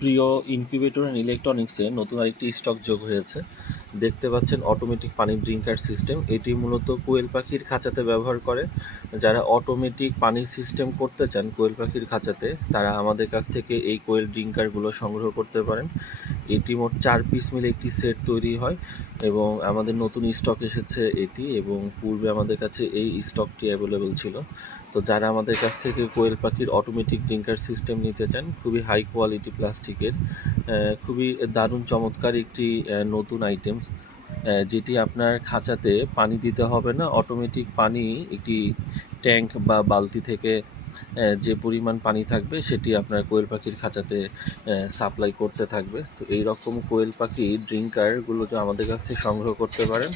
প্রিয় incubator and ইলেকট্রনিক্সে নতুন আরেকটি স্টক যোগ হয়েছে। দেখতে পাচ্ছেন অটোমেটিক পানি ড্রিঙ্কার সিস্টেম। এটি মূলত কোয়েল পাখির খাঁচাতে ব্যবহার করে। যারা অটোমেটিক পানির সিস্টেম করতে চান কোয়েল পাখির খাঁচাতে, তারা আমাদের কাছ থেকে এই কোয়েল ড্রিঙ্কারগুলো সংগ্রহ করতে পারেন। এটি মোট 4 পিস মিলে একটি সেট তৈরি হয় এবং আমাদের নতুন স্টক এসেছে এটি, এবং পূর্বে আমাদের কাছে এই স্টকটি অ্যাভেলেবল ছিল। তো যারা আমাদের কাছ থেকে কোয়েল পাখির অটোমেটিক ড্রিঙ্কার সিস্টেম নিতে চান, খুবই হাই কোয়ালিটি প্লাস্টিকের, খুবই দারুণ চমৎকার একটি নতুন আইটেমস, যেটি আপনার খাঁচাতে পানি দিতে হবে না। অটোমেটিক পানি একটি ট্যাঙ্ক বা বালতি থেকে যে পরিমাণ পানি থাকবে সেটি আপনার কোয়েল পাখির খাঁচাতে সাপ্লাই করতে থাকবে। তো এই রকম কোয়েল পাখির ড্রিঙ্কারগুলো যে আমাদের কাছ থেকে সংগ্রহ করতে পারেন।